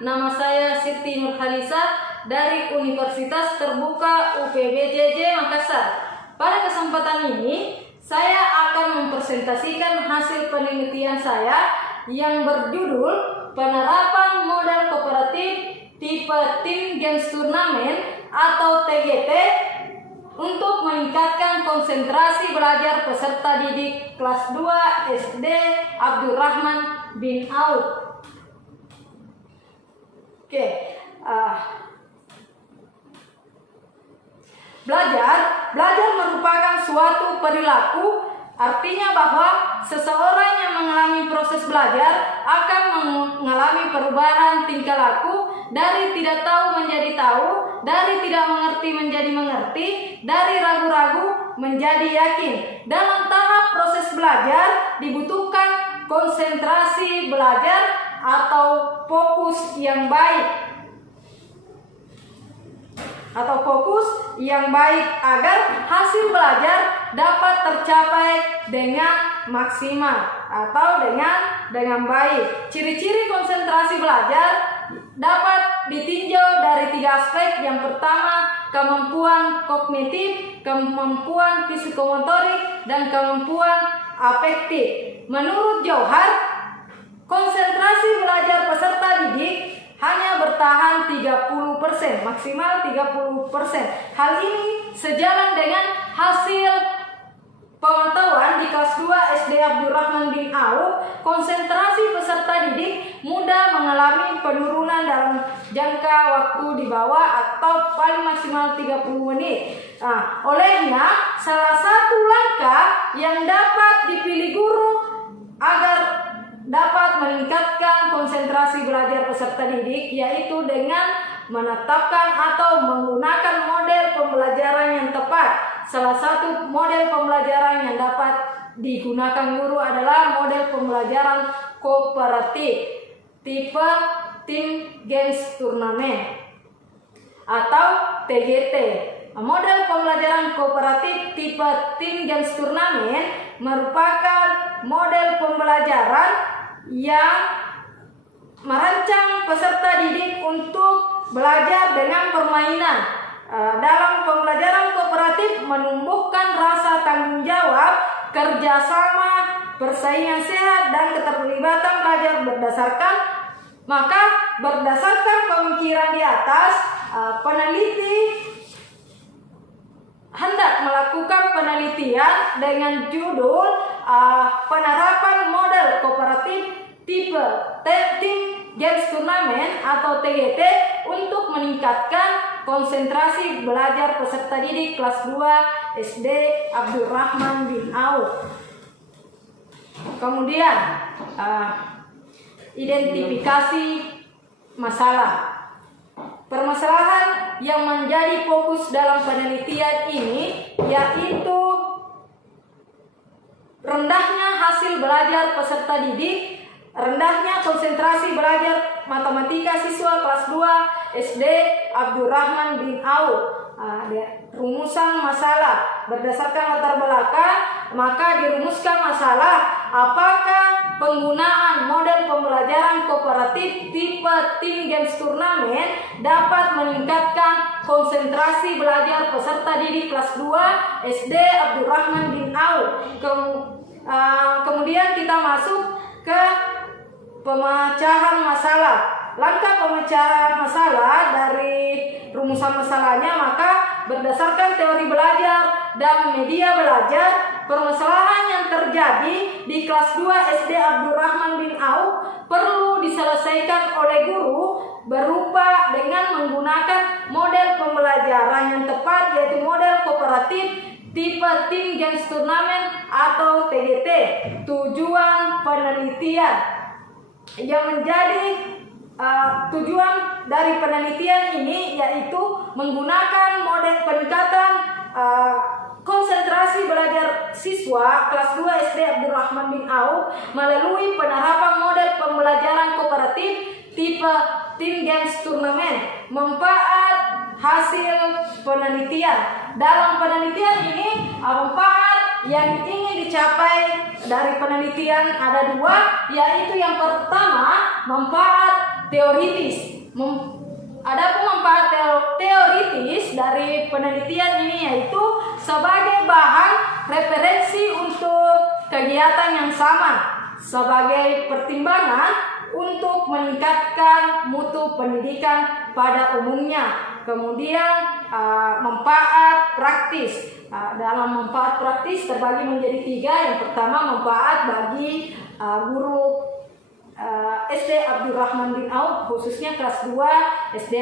nama saya Siti Nurhalisa dari Universitas Terbuka UPBJJ Makassar. Pada kesempatan ini, saya akan mempresentasikan hasil penelitian saya yang berjudul Penerapan Model Kooperatif Tipe Team Games Turnamen atau TGT untuk meningkatkan konsentrasi belajar peserta didik kelas 2 SD Abdurrahman bin Auf. Belajar merupakan suatu perilaku, artinya bahwa seseorang yang mengalami proses belajar akan mengalami perubahan tingkah laku dari tidak tahu menjadi tahu, dari tidak mengerti menjadi mengerti, dari ragu-ragu menjadi yakin. Dalam tahap proses belajar dibutuhkan konsentrasi belajar atau fokus yang baik. Agar hasil belajar dapat tercapai dengan maksimal atau dengan baik. Ciri-ciri konsentrasi belajar dapat ditinjau dari 3 aspek. Yang pertama, kemampuan kognitif, kemampuan psikomotorik, dan kemampuan afektif. Menurut Johar, konsentrasi belajar peserta didik hanya bertahan 30%, maksimal 30%. Hal ini sejalan dengan hasil pemantauan di kelas 2 SD Abdurrahman bin Auf. Konsentrasi peserta didik mudah mengalami penurunan dalam jangka waktu di bawah atau paling maksimal 30 menit. Olehnya, salah satu langkah yang dapat dipilih guru agar dapat meningkatkan konsentrasi belajar peserta didik yaitu dengan menetapkan atau menggunakan model pembelajaran yang tepat. Salah satu model pembelajaran yang dapat digunakan guru adalah model pembelajaran kooperatif tipe Team Games Turnamen atau TGT. Model pembelajaran kooperatif tipe Team Games Turnamen merupakan model pembelajaran yang merancang peserta didik untuk belajar dengan permainan. Dalam pembelajaran kooperatif menumbuhkan rasa tanggung jawab, kerjasama, persaingan sehat, dan keterlibatan belajar berdasarkan pemikiran di atas. Peneliti hendak melakukan penelitian dengan judul penerapan model kooperatif tipe Team Games Turnamen atau TGT untuk meningkatkan konsentrasi belajar peserta didik kelas 2 SD Abdurrahman bin Auf. Kemudian identifikasi masalah. Permasalahan yang menjadi fokus dalam penelitian ini yaitu rendahnya hasil belajar peserta didik, rendahnya konsentrasi belajar matematika siswa kelas 2 SD Abdurrahman bin Auf. Rumusan masalah berdasarkan latar belakang, maka dirumuskan masalah apakah penggunaan model pembelajaran kooperatif tipe Team Games Turnamen dapat meningkatkan konsentrasi belajar peserta didik kelas 2 SD Abdurrahman bin Auf. Kemudian kita masuk ke pemecahan masalah. Langkah pemecahan masalah dari rumusan masalahnya, maka berdasarkan teori belajar dan media belajar, permasalahan yang terjadi di kelas 2 SD Abdurrahman bin Auf perlu diselesaikan oleh guru berupa dengan menggunakan model pembelajaran yang tepat yaitu model kooperatif tipe Team Games Turnamen atau TGT. Tujuan penelitian yang menjadi tujuan dari penelitian ini yaitu menggunakan model peningkatan konsentrasi belajar siswa kelas 2 SD Abdurrahman bin Auf melalui penerapan model pembelajaran kooperatif tipe Team Games Turnamen. Manfaat hasil penelitian. Dalam penelitian ini manfaat yang ingin dicapai dari penelitian ada 2, yaitu yang pertama manfaat teoritis. Adapun manfaat teoritis dari penelitian ini yaitu sebagai bahan referensi untuk kegiatan yang sama, sebagai pertimbangan untuk meningkatkan mutu pendidikan pada umumnya. Kemudian manfaat praktis. Dalam manfaat praktis terbagi menjadi 3. Yang pertama, manfaat bagi guru SD Abdurrahman bin Auf, khususnya kelas 2 SD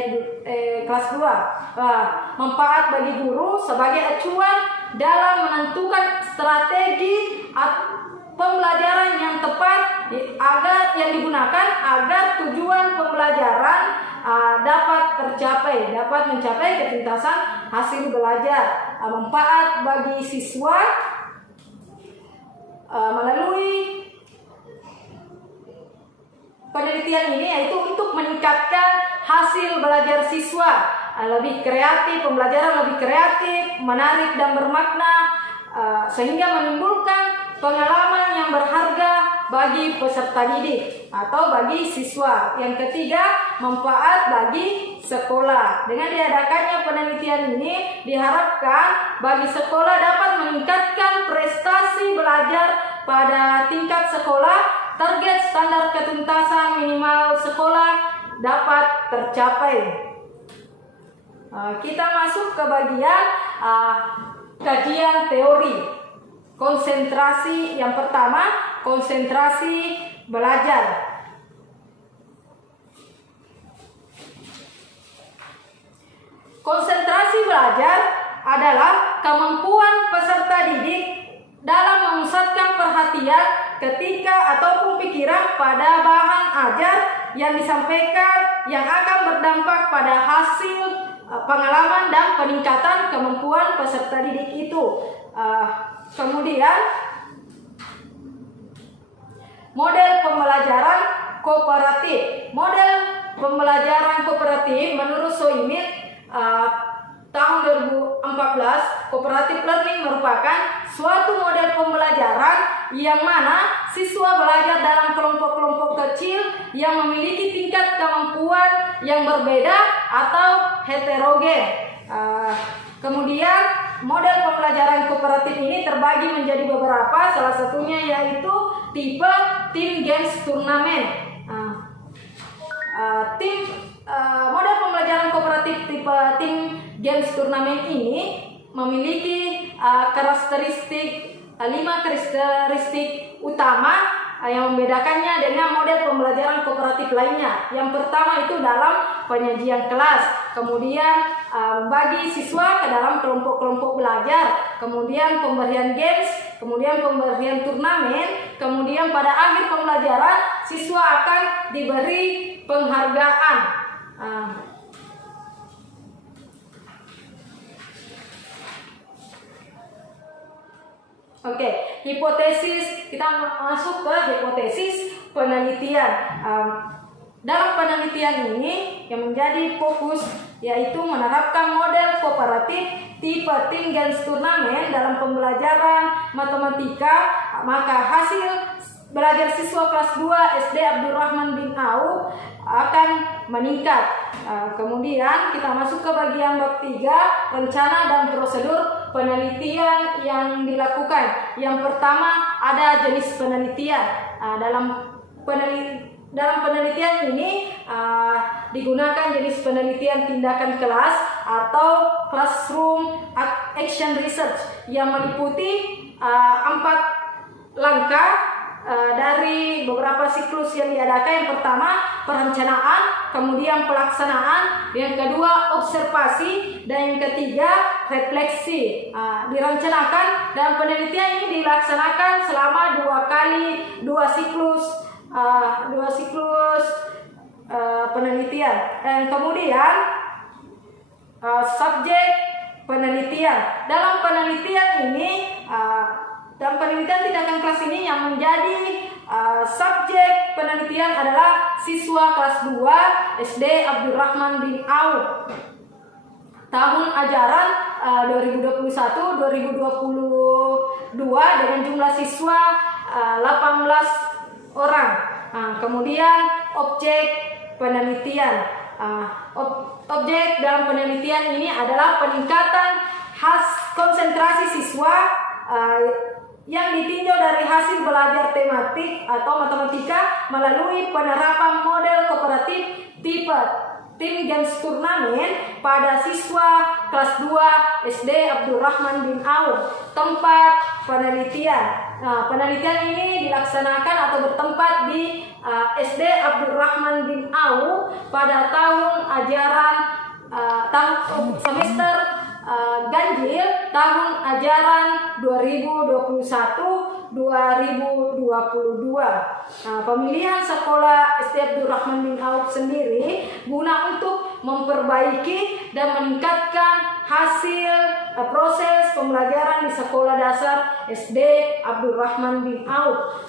kelas 2. Manfaat bagi guru sebagai acuan dalam menentukan strategi pembelajaran yang tepat yang digunakan agar tujuan pembelajaran dapat mencapai ketuntasan hasil belajar. Manfaat bagi siswa melalui penelitian ini yaitu untuk meningkatkan hasil belajar siswa, lebih kreatif, pembelajaran lebih kreatif, menarik dan bermakna, sehingga menimbulkan pengalaman yang berharga bagi peserta didik atau bagi siswa. Yang ketiga, manfaat bagi sekolah. Dengan diadakannya penelitian ini diharapkan bagi sekolah dapat meningkatkan prestasi belajar pada tingkat sekolah. Target standar ketuntasan minimal sekolah dapat tercapai. Kita masuk ke bagian kajian teori. Konsentrasi yang pertama, konsentrasi belajar. Konsentrasi belajar adalah kemampuan peserta didik dalam memusatkan perhatian ketika ataupun pikiran pada bahan ajar yang disampaikan yang akan berdampak pada hasil pengalaman dan peningkatan kemampuan peserta didik itu. Kemudian model pembelajaran kooperatif. Model pembelajaran kooperatif menurut Soimit tahun 2014, cooperative learning merupakan suatu model pembelajaran yang mana siswa belajar dalam kelompok-kelompok kecil yang memiliki tingkat kemampuan yang berbeda atau heterogen. Kemudian model pembelajaran kooperatif ini terbagi menjadi beberapa, salah satunya yaitu tipe team games turnamen. Model pembelajaran kooperatif tipe team games turnamen ini memiliki 5 karakteristik utama yang membedakannya dengan model pembelajaran kooperatif lainnya. Yang pertama itu dalam penyajian kelas, kemudian bagi siswa ke dalam kelompok-kelompok belajar, kemudian pemberian games, kemudian pemberian turnamen, kemudian pada akhir pembelajaran siswa akan diberi penghargaan. Oke, hipotesis, kita masuk ke hipotesis penelitian. Dalam penelitian ini yang menjadi fokus yaitu menerapkan model kooperatif tipe team games turnamen dalam pembelajaran matematika, maka hasil belajar siswa kelas 2 SD Abdurrahman bin Auf akan meningkat. Kemudian kita masuk ke bagian bab 3, rencana dan prosedur penelitian yang dilakukan. Yang pertama ada jenis penelitian. Dalam penelitian ini digunakan jenis penelitian tindakan kelas atau classroom action research yang meliputi 4 langkah dari beberapa siklus yang diadakan. Yang pertama perencanaan, kemudian pelaksanaan, yang kedua observasi, dan yang ketiga refleksi. Direncanakan dan penelitian ini dilaksanakan selama 2 siklus penelitian. Dan kemudian subjek penelitian. Dalam penelitian tindakan kelas ini yang menjadi subjek penelitian adalah siswa kelas 2 SD Abdurrahman bin Auf. Tahun ajaran 2021-2022 dengan jumlah siswa 18 orang. Kemudian objek penelitian. Objek dalam penelitian ini adalah peningkatan konsentrasi siswa yang ditinjau dari hasil belajar tematik atau matematika melalui penerapan model kooperatif tipe Tim Games Turnamen pada siswa kelas 2 SD Abdurrahman bin Auf, tempat penelitian. Penelitian ini dilaksanakan atau bertempat di SD Abdurrahman bin Auf pada tahun ajaran semester ganjil tahun ajaran 2021-2022. Pemilihan sekolah SD Abdurrahman bin Auf sendiri guna untuk memperbaiki dan meningkatkan hasil proses pembelajaran di sekolah dasar SD Abdurrahman bin Auf.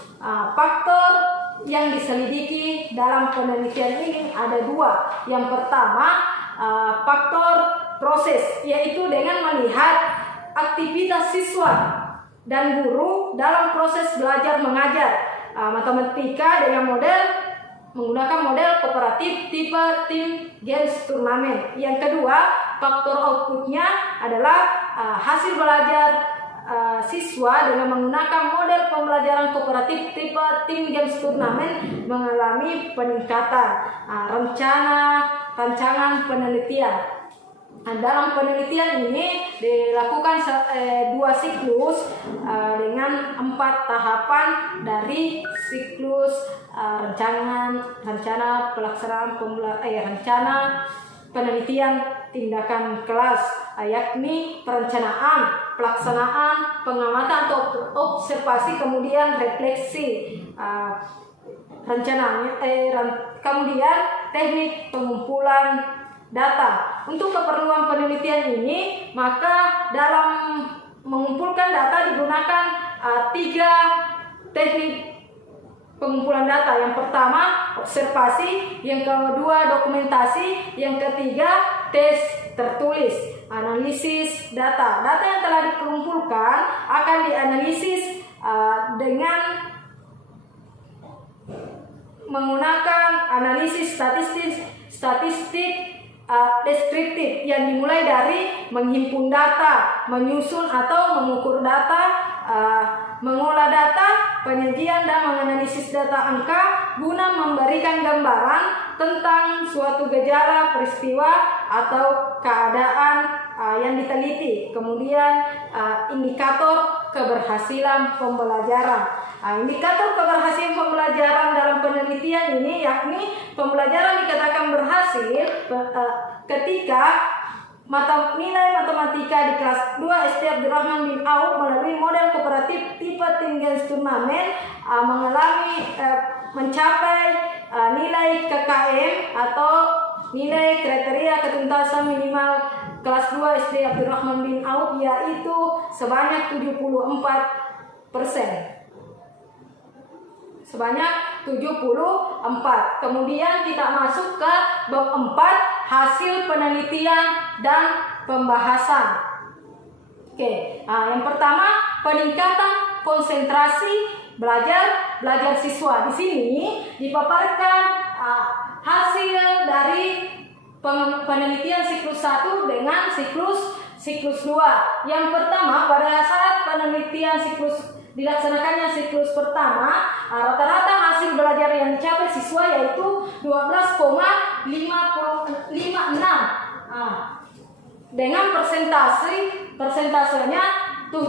Faktor yang diselidiki dalam penelitian ini ada 2. Yang pertama, faktor proses, yaitu dengan melihat aktivitas siswa dan guru dalam proses belajar mengajar matematika dengan menggunakan model kooperatif tipe Tim Games Turnamen. Yang kedua, faktor outputnya adalah hasil belajar siswa dengan menggunakan model pembelajaran kooperatif tipe Tim Games Turnamen mengalami peningkatan. Rancangan penelitian. Dalam penelitian ini dilakukan 2 siklus dengan 4 tahapan dari siklus rencana pelaksanaan rencana penelitian tindakan kelas, yakni perencanaan, pelaksanaan, pengamatan atau observasi, kemudian refleksi, kemudian teknik pengumpulan data. Untuk keperluan penelitian ini, maka dalam mengumpulkan data digunakan 3 teknik pengumpulan data. Yang pertama observasi, yang kedua dokumentasi, yang ketiga tes tertulis. Analisis data. Data yang telah dikumpulkan akan dianalisis dengan menggunakan analisis statistik deskriptif yang dimulai dari menghimpun data, menyusun atau mengukur data, mengolah data, penyajian dan menganalisis data angka guna memberikan gambaran tentang suatu gejala, peristiwa atau keadaan yang diteliti. Kemudian indikator keberhasilan pembelajaran. Indikator keberhasilan pembelajaran dalam penelitian ini yakni pembelajaran dikatakan berhasil ketika nilai matematika di kelas 2 SD Abdurrahman bin Auf melalui model kooperatif tipe Tim Games Turnamen mencapai nilai KKM atau nilai kriteria ketuntasan minimal kelas 2 SD Abdurrahman bin Auf, yaitu sebanyak 74%. Sebanyak 74. Kemudian kita masuk ke bab 4, hasil penelitian dan pembahasan. Yang pertama, peningkatan konsentrasi belajar siswa. Di sini dipaparkan hasil dari penelitian siklus 1 dengan siklus 2. Yang pertama, pada saat penelitian dilaksanakannya siklus pertama, rata-rata hasil belajar yang dicapai siswa yaitu 12,56 dengan persentasenya 70%.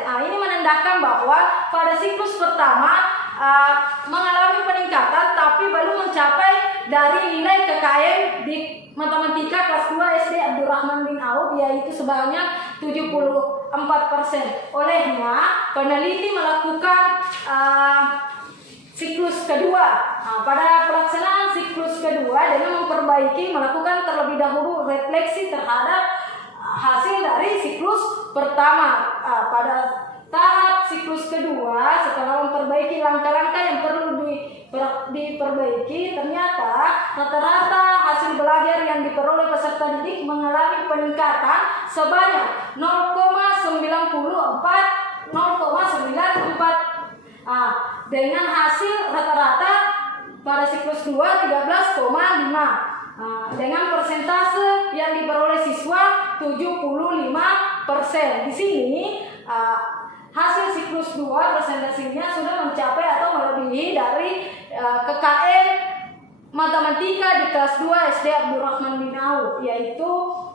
Ini menandakan bahwa pada siklus pertama mengalami peningkatan tapi belum mencapai dari nilai KKM di matematika kelas 2 SD Abdurrahman bin Auf, yaitu sebanyak 74%. Olehnya peneliti melakukan siklus kedua. Pada pelaksanaan siklus kedua dengan melakukan terlebih dahulu refleksi terhadap hasil dari siklus pertama. Pada tahap siklus kedua, setelah memperbaiki langkah-langkah yang perlu diperbaiki, ternyata rata-rata hasil belajar yang diperoleh peserta didik mengalami peningkatan sebanyak 0,94 dengan hasil rata-rata pada siklus 2 13,5. Dengan persentase yang diperoleh siswa 75%. Di sini hasil siklus 2 presentasinya sudah mencapai atau melebihi dari KKN Matematika di kelas 2 SD Abdurrahman bin Auf, yaitu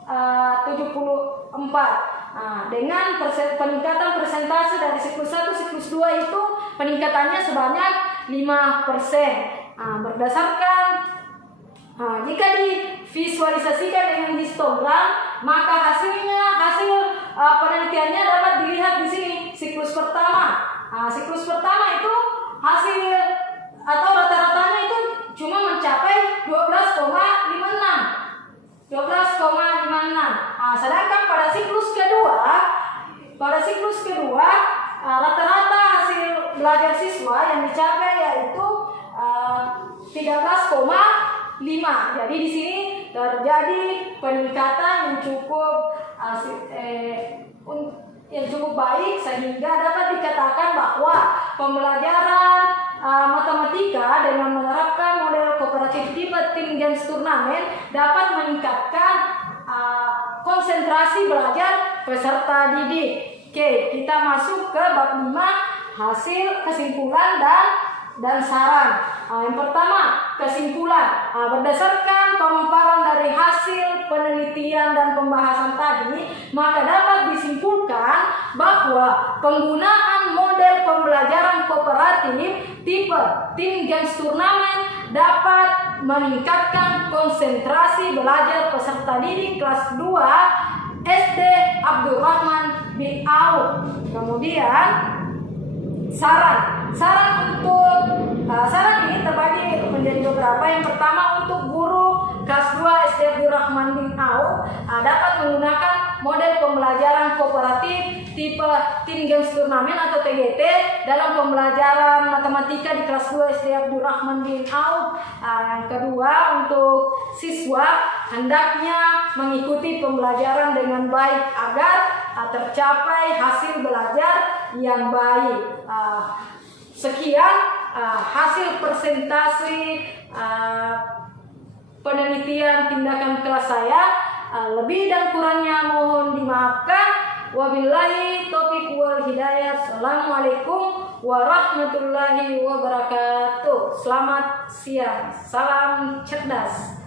74. Dengan peningkatan persentase dari siklus 1 siklus 2 itu peningkatannya sebanyak 5%. Berdasarkan jika divisualisasikan dengan histogram, maka hasil penelitiannya dapat dilihat di sini. Siklus pertama itu hasil atau rata-ratanya itu cuma mencapai 12,56. Sedangkan pada siklus kedua rata-rata hasil belajar siswa yang dicapai yaitu 13,5. Jadi di sini terjadi peningkatan yang cukup baik, sehingga dapat dikatakan bahwa pembelajaran matematika dengan menerapkan model kooperatif tipe tim games turnamen dapat meningkatkan konsentrasi belajar peserta didik. Oke, kita masuk ke bab 5, hasil, kesimpulan dan saran. Yang pertama, kesimpulan. Berdasarkan pemaparan dari hasil penelitian dan pembahasan tadi, maka dapat disimpulkan bahwa penggunaan model pembelajaran kooperatif tipe tim games turnamen dapat meningkatkan konsentrasi belajar peserta didik kelas 2 SD Abdurrahman bin Auf. Kemudian saran ini terbagi menjadi beberapa. Yang pertama, untuk guru kelas 2 SD Abdurrahman bin Auf dapat menggunakan model pembelajaran kooperatif tipe tim games turnamen atau TGT dalam pembelajaran matematika di kelas 2 SD Abdurrahman bin Auf. Yang kedua, untuk siswa hendaknya mengikuti pembelajaran dengan baik agar tercapai hasil belajar yang baik. Sekian hasil presentasi penelitian tindakan kelas saya. Lebih dan kurangnya mohon dimaafkan. Wabillahi taufiq wal hidayah. Assalamualaikum warahmatullahi wabarakatuh. Selamat siang. Salam cerdas.